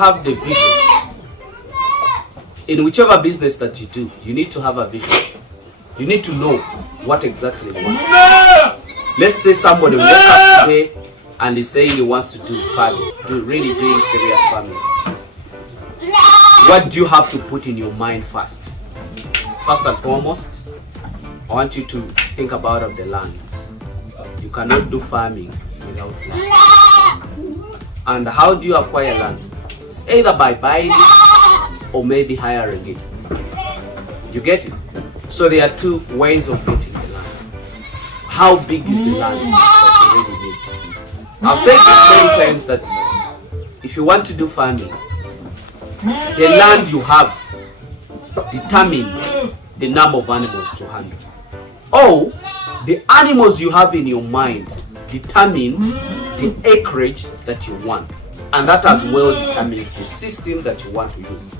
have the vision. In whichever business that you do, you need to have a vision. You need to know what exactly you want. Let's say somebody will wake up today and is saying he wants to do farming, really doing serious farming. What do you have to put in your mind first? First and foremost, I want you to think about the land. You cannot do farming without land. And how do you acquire land? It's either by buying it or maybe hiring it. You get it? So there are two ways of getting the land. How big is the land that you really need? I've said this many times that if you want to do farming, the land you have determines the number of animals to handle. Or the animals you have in your mind determines the acreage that you want. And that as well determines the system that you want to use.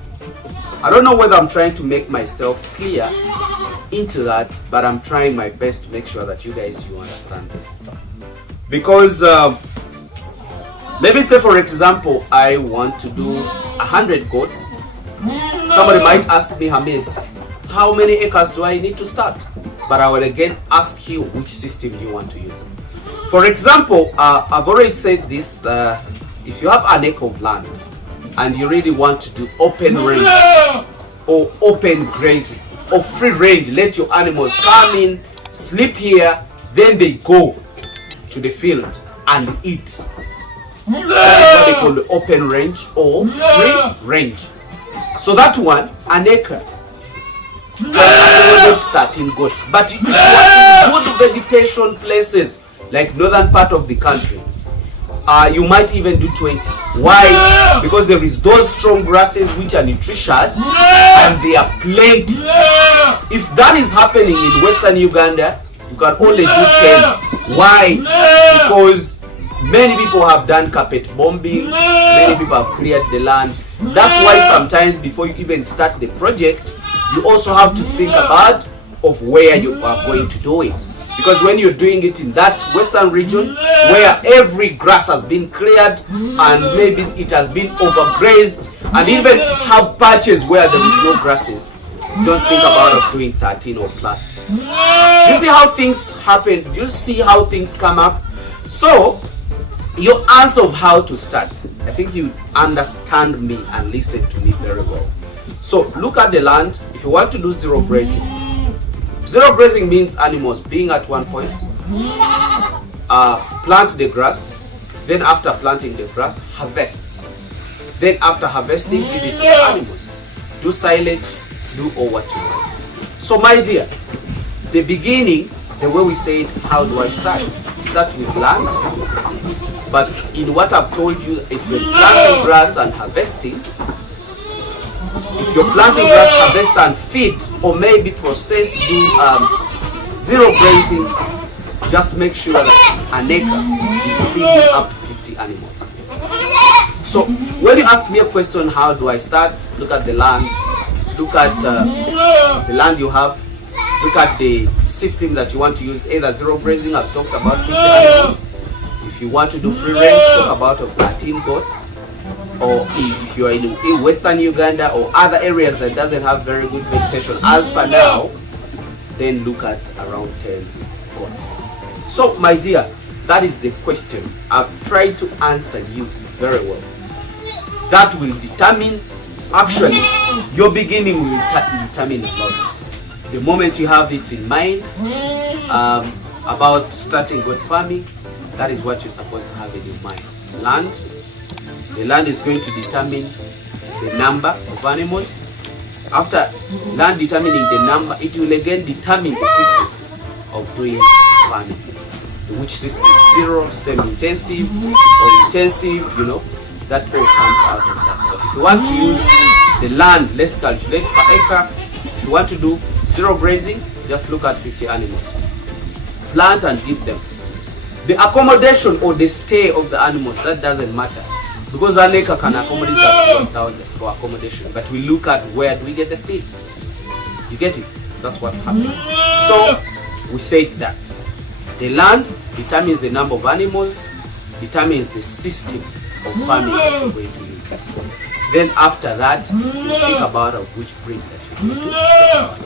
I don't know whether I'm trying to make myself clear into that, but I'm trying my best to make sure that you understand this. Because maybe say for example, I want to do 100 goats. Somebody might ask me, Hamis, how many acres do I need to start? But I will again ask you which system you want to use. For example, I've already said this, if you have an acre of land and you really want to do open range or open grazing or free range, let your animals come in, sleep here, then they go to the field and eat. That is what they call the open range or free range. So that one, an acre, can accommodate 13 goats. But if you are in good vegetation places like northern part of the country, you might even do 20. Why? Because there is those strong grasses which are nutritious and they are plenty. If that is happening in Western Uganda, you can only do 10. Why? Because many people have done carpet bombing, many people have cleared the land. That's why sometimes before you even start the project, you also have to think about of where you are going to do it. Because when you're doing it in that western region where every grass has been cleared and maybe it has been overgrazed and even have patches where there is no grasses, don't think about doing 13 or plus. You see how things happen? Do you see how things come up? So your answer of how to start, I think you understand me and listen to me very well. So look at the land. If you want to do zero grazing, zero grazing means animals being at one point, plant the grass, then after planting the grass, harvest. Then after harvesting, give it to the animals. Do silage, do all what you want. So my dear, the beginning, the way we say it, how do I start? Start with land. But in what I've told you, if you're planting grass and harvesting, if you're planting grass, harvest and feed, or maybe process, do zero grazing, just make sure that an acre is feeding up to 50 animals. So when you ask me a question, how do I start? Look at the land, look at the land you have, look at the system that you want to use, either zero grazing, I've talked about 50 animals. If you want to do free range, talk about 13 goats. Or if you are in Western Uganda or other areas that doesn't have very good vegetation as per now, then look at around 10 goats. So my dear, that is the question. I've tried to answer you very well. That will determine, actually, your beginning will determine a lot. The moment you have it in mind about starting goat farming, that is what you're supposed to have in your mind. Land. The land is going to determine the number of animals. After land determining the number, it will again determine the system of doing farming. Which system? Zero, semi-intensive, or intensive, that all comes out of that. So if you want to use the land, let's calculate per acre. If you want to do zero grazing, just look at 50 animals. Plant and feed them. The accommodation or the stay of the animals, that doesn't matter. Because an acre can accommodate up to 1,000 for accommodation. But we look at where do we get the feeds. You get it? That's what happens. So we said that the land determines the number of animals, determines the system of farming that you're going to use. Then after that, you think about of which breed that you want to.